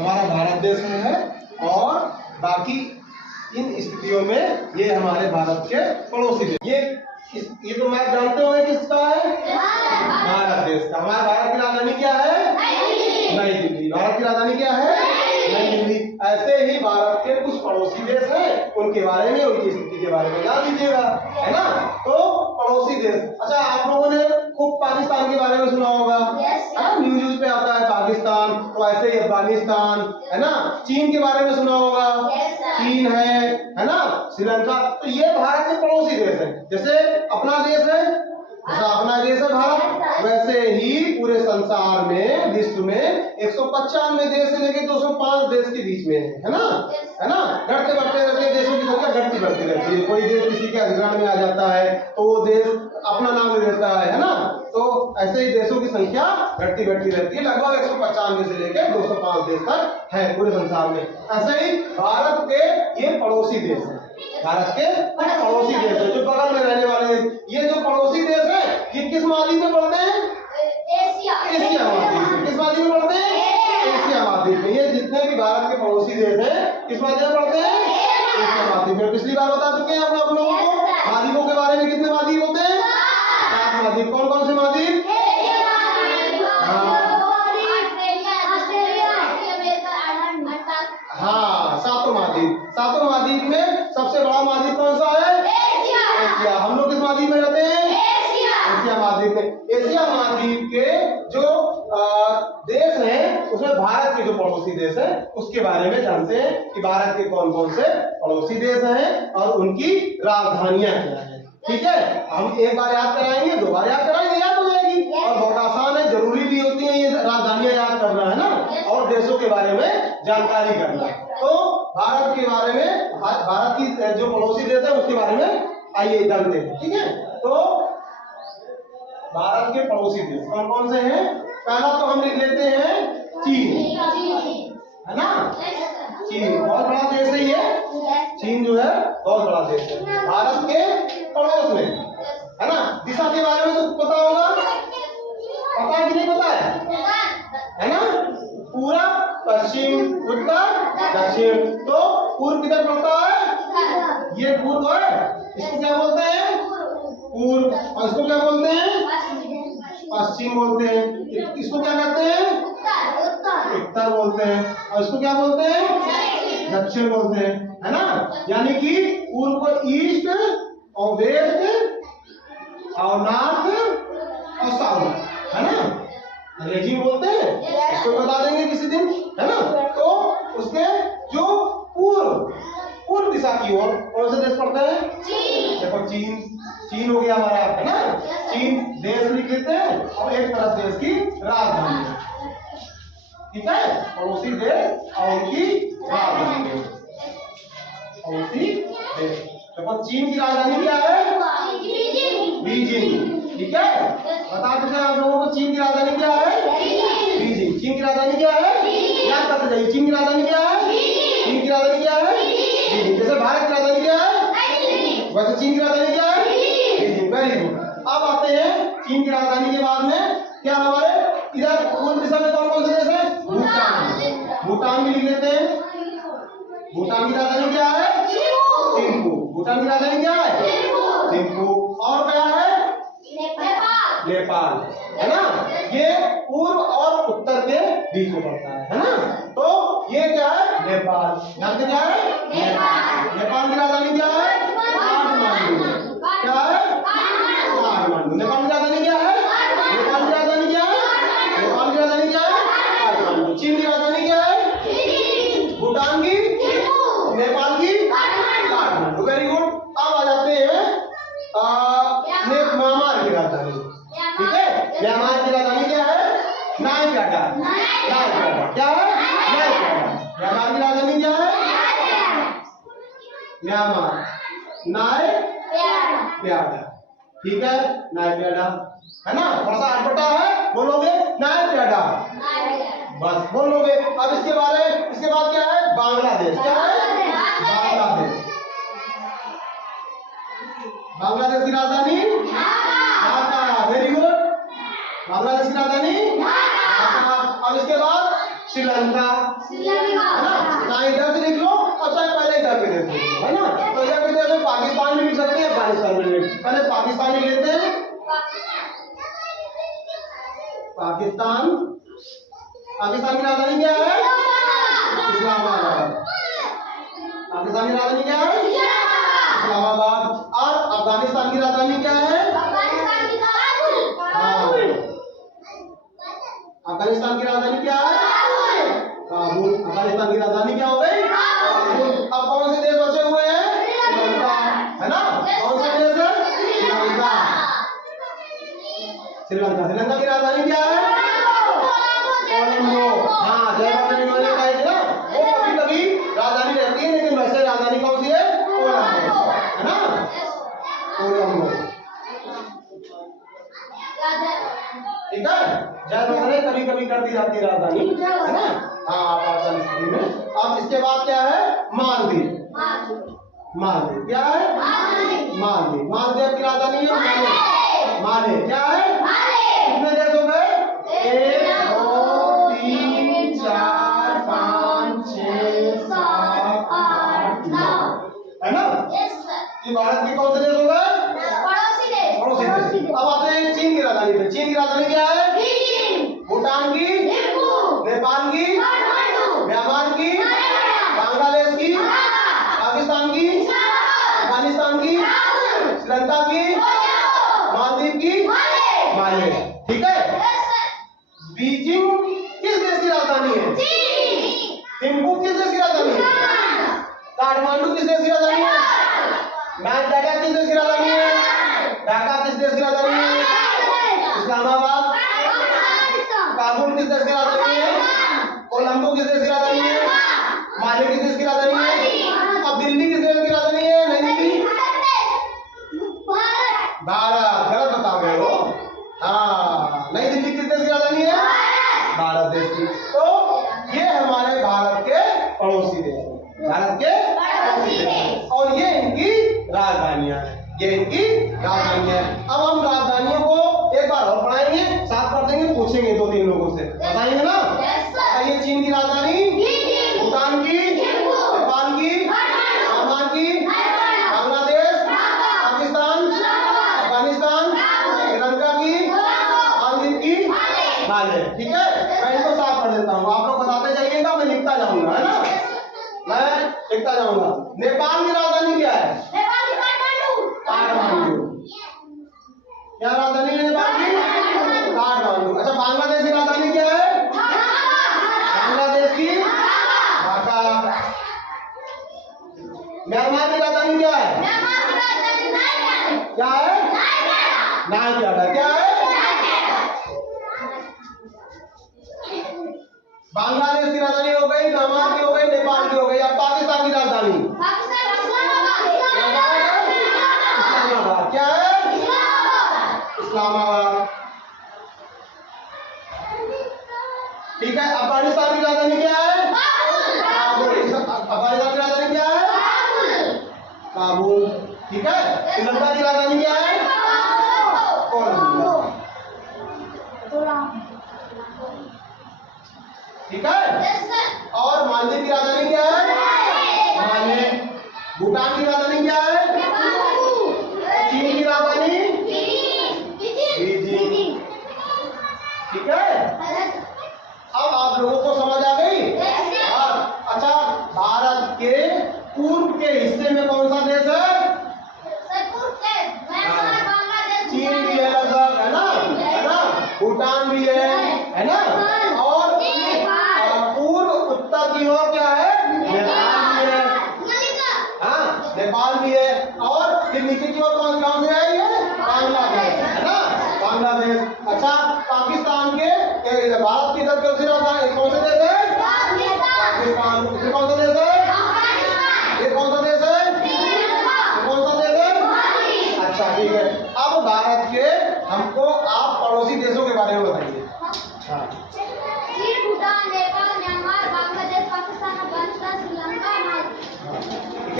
हमारा भारत देश में है, और बाकी इन स्थितियों में ये हमारे भारत के पड़ोसी देश। ये तो मैप जानते होंगे किसका है? भारत देश का। हमारे भारत की राजधानी क्या है? नई दिल्ली। भारत की राजधानी क्या है? नई दिल्ली। ऐसे ही भारत के कुछ पड़ोसी देश हैं, उनके बारे में, उनकी स्थिति के बारे में जान लीजिएगा, है ना। तो पड़ोसी देश, अच्छा आप लोगों ने खूब पाकिस्तान के बारे में सुना होगा, है ना, न्यूज पे आता है पाकिस्तान। तो ऐसे ही अफगानिस्तान, है ना। चीन के बारे में सुना होगा, चीन है ना, श्रीलंका। तो ये भारत के पड़ोसी देश है। जैसे अपना देश है, भारत, वैसे ही पूरे संसार में, विश्व में 195 देश से लेकर 205 देश के बीच में है ना, घटते बढ़ते रहते देशों की संख्या घटती बढ़ती रहती है। कोई देश किसी के अधिग्रहण में आ जाता है तो वो देश अपना नाम ले लेता है ना। तो ऐसे ही देशों की संख्या घटती बढ़ती रहती है। लगभग 195 से लेकर 205 देश तक है पूरे संसार में। ऐसे ही भारत के ये पड़ोसी देश है, भारत के पड़ोसी देश है, जो बगल में रहने वाले देश। ये जो पड़ोसी देश है ये किस महाद्वीप में पड़ते हैं? एशिया महाद्वीप। किस महाद्वीप में पड़ते हैं? एशिया महाद्वीप में। ये जितने भी भारत के पड़ोसी देश हैं किस महाद्वीप में पड़ते हैं? एशिया महाद्वीप में। पिछली बार बता चुके हैं हम लोगों को महाद्वीपों के बारे में। कितने महाद्वीप होते हैं? 7 महाद्वीप। कौन कौन से महाद्वीप? हाँ, 7 महाद्वीप। 7 महाद्वीप में सबसे बड़ा महाद्वीप कौन सा है? एशिया। हम लोग किस महाद्वीप में रहते हैं? एशिया महाद्वीप में। एशिया महाद्वीप के जो देश हैं उसमें भारत के जो पड़ोसी देश हैं उसके बारे में जानते हैं कि भारत के कौन कौन से पड़ोसी देश हैं और उनकी राजधानियां क्या है। ठीक है, हम एक बार याद कराएंगे, 2 बार याद कराएंगे, याद हो जाएगी। और बहुत आसान है, जरूरी भी होती है ये राजधानियां याद करना, है ना, और देशों के बारे में जानकारी करना। तो भारत के बारे में, भारत की जो पड़ोसी देश है उसके बारे में आइए जानते हैं। ठीक है, तो भारत के पड़ोसी देश कौन कौन से हैं? पहला तो हम लिख लेते हैं चीन, है ना। चीन बहुत बड़ा देश है ये। चीन जो है बहुत बड़ा देश है, भारत के पड़ोस में, है ना। दिशा के बारे में तो पता होगा, पता है कि नहीं पता है ना। पूरा, पश्चिम, उत्तर, दक्षिण। तो पूर्व किधर पड़ता है? ये पूर्व है, इसको क्या बोलते हैं? पूर्व। और इसको क्या बोलते हैं? पश्चिम बोलते हैं। इसको क्या कहते हैं? उत्तर बोलते हैं। और इसको क्या बोलते हैं? दक्षिण बोलते हैं, है ना। यानी कि पूर्व को ईस्ट और वेस्ट और नॉर्थ और साउथ, है ना, अंग्रेजी में बोलते हैं। इसको बता देंगे किसी दिन, है ना। तो उसके जो पूर्व दिशा की ओर कौन से देश पड़ते हैं? देखो चीन हो गया हमारा, है ना। चीन देश लिख लेते हैं और एक तरफ देश की राजधानी, ठीक है। पड़ोसी देश और उनकी राजधानी, पड़ोसी देश। देखो चीन की राजधानी क्या है? बीजिंग, ठीक है। बता दो आप लोगों को चीन की राजधानी क्या है? बीजिंग। चीन की राजधानी क्या है? याद करते जाइए। चीन की राजधानी क्या है? चीन की राजधानी क्या है? बीजिंग। जैसे भारत की राजधानी क्या है वैसे चीन की राजधानी क्या है? बीजिंग। Very good. अब आते हैं चीन की राजधानी के बाद में क्या हमारे इधर पूर्व दिशा में कौन कौन से देश है? भूटान। भूटान भी लिख लेते हैं। भूटान की राजधानी क्या है? थिम्पू। भूटान की राजधानी क्या है? थिम्पू। और क्या है? नेपाल, है ना। ये पूर्व और उत्तर के बीच में पड़ता है ना। तो ये क्या है? नेपाल। यहाँ पे क्या है? नेपाल की राजधानी क्या है? काठमांडू। क्या है? काठमांडू। नेपाल की राजधानी क्या है? नेपाल की राजधानी क्या है? नेपाल की राजधानी क्या है? काठमांडू। चीन की राजधानी क्या है? भूटान की, नेपाल की काठमांडू। Very good. अब आ जाते हैं म्यांमार की राजधानी, ठीक है। म्यांमार की राजधानी क्या है? नायपीटाडा। क्या है? नायपीटाडा। म्यांमार की राजधानी क्या है? म्यांमार, नायपीटाडा, ठीक है। नायपीटाडा, है ना। थोड़ा सा अटपटा है, बोलोगे नायपीटाडा, बस बोलोगे। अब इसके बाद क्या है? बांग्लादेश। क्या है? बांग्लादेश। बांग्लादेश की राजधानी ढाका। Very good. बांग्लादेश की राजधानी ढाका। अब इसके बाद श्रीलंका, है ना। चाहे इधर से लिख लो और चाहे पहले इधर के देश लिख लो, है ना। तो इधर के देश में पाकिस्तान भी लिख सकते हैं, अफगानिस्तान भी लिख। पहले पाकिस्तान ही लेते हैं। पाकिस्तान, पाकिस्तान की राजधानी क्या है? इस्लामाबाद। पाकिस्तान की राजधानी क्या है? इस्लामाबाद। और अफगानिस्तान की राजधानी क्या है? अफगानिस्तान की राजधानी क्या है? काबुल। अफगानिस्तान की राजधानी क्या हो गई? काबुल। अब कौन से देश बचे हुए हैं? श्रीलंका, है ना। कौन सा देश है? श्रीलंका। श्रीलंका, श्रीलंका की राजधानी क्या है? कोलंबो। हाँ, जयप्रकाश ने कहा था ना, वो कभी कभी राजधानी रहती है लेकिन वैसे राजधानी कौन सी है? कोलंबो, है ना। कोलंबो, ठीक है। जयप्रकाश कभी कभी कर दी जाती है राजधानी, है ना। हाँ, आपातकालीन स्थिति में। अब इसके बाद क्या है? मालदीव। मालदीव क्या है? मालदीव। मालदीव की राजधानी है माले। माले क्या है? कितने देश हो गए? 1 2 3 4 5 6 7 8 9, है ना। ये भारत के कौन से देश हो गए? पड़ोसी देश। अब आते हैं चीन की राजधानी पे। चीन की राजधानी क्या है? भूटान की, नेपाल की, म्यांमार की, बांग्लादेश की, पाकिस्तान की, अफगानिस्तान की, श्रीलंका की, मालदीव की, माले, ठीक है। बीजिंग किस देश की राजधानी है? थिम्पू किस देश की राजधानी है? काठमांडू किस देश की राजधानी है? नायडा किस देश की राजधानी है? ढाका किस देश की राजधानी है? इस्लामाबाद। काबुल किस देश की राजधानी है? कोलंबो किस देश की राजधानी है? माले किस देश की राजधानी है? अब दिल्ली किस देश की राजधानी है? नई दिल्ली, भारत। गलत बता गए हो। हाँ, नई दिल्ली किस देश की राजधानी है? भारत देश की। तो ये हमारे भारत के पड़ोसी देश, भारत के पड़ोसी देश, और ये इनकी राजधानियां हैं। ये इनकी राजधानी है। अब हम राजधानियों को एक बार और पढ़ाएंगे, साथ कर देंगे, पूछेंगे 2-3 लोगों से, बताएंगे ना। ये चीन की राजधानी, भूटान की, नेपाल की, म्यांमार की, बांग्लादेश, पाकिस्तान, अफगानिस्तान, श्रीलंका की, मालदीव की, माले, ठीक है। मैं इनको साफ कर देता हूँ, आप लोग बताते जाइएगा, मैं लिखता जाऊंगा, है ना। मैं लिखता जाऊंगा। नेपाल की राजधानी क्या है? काठमांडू। क्या राजधानी है नेपाल की? काठमांडू। अच्छा, बांग्लादेश की राजधानी क्या है? बांग्लादेश की ढाका। म्यांमार की राजधानी क्या है? क्या है? नायपीटाल। क्या है? बांग्लादेश की राजधानी हो गई, म्यांमार की हो गई, नेपाल की हो गई। अब पाकिस्तान की राजधानी इस्लामाबाद। क्या है? इस्लामाबाद, ठीक है। अफगानिस्तान की राजधानी क्या है? काबुल। अफगानिस्तान की राजधानी क्या है? काबुल, ठीक है। श्रीलंका की राजधानी क्या है? कोलंबो, ठीक है। और मालदीव की राजधानी क्या है? माले। भूटान की राजधानी क्या है? चीन की राजधानी बीजिंग, ठीक है। अब आप लोगों को समझ आ गई। अच्छा, भारत के पूर्व के हिस्से में कौन सा देश है? चीन भी है लगभग, है ना। भूटान भी है ना। और पूर्व उत्तर की ओर क्या है? नेपाल भी है। हाँ, नेपाल भी है। और फिर नीचे की ओर कौन कौन से है? ये बांग्लादेश, है ना। बांग्लादेश। अच्छा, पाकिस्तान के भारत की इधर कौन से देश है? पाकिस्तान। ये कौन सा देश है? ये कौन सा देश है? कौन सा देश है? अच्छा, ठीक है। अब भारत के हमको आप पड़ोसी देशों के बारे में बताइए। हाँ,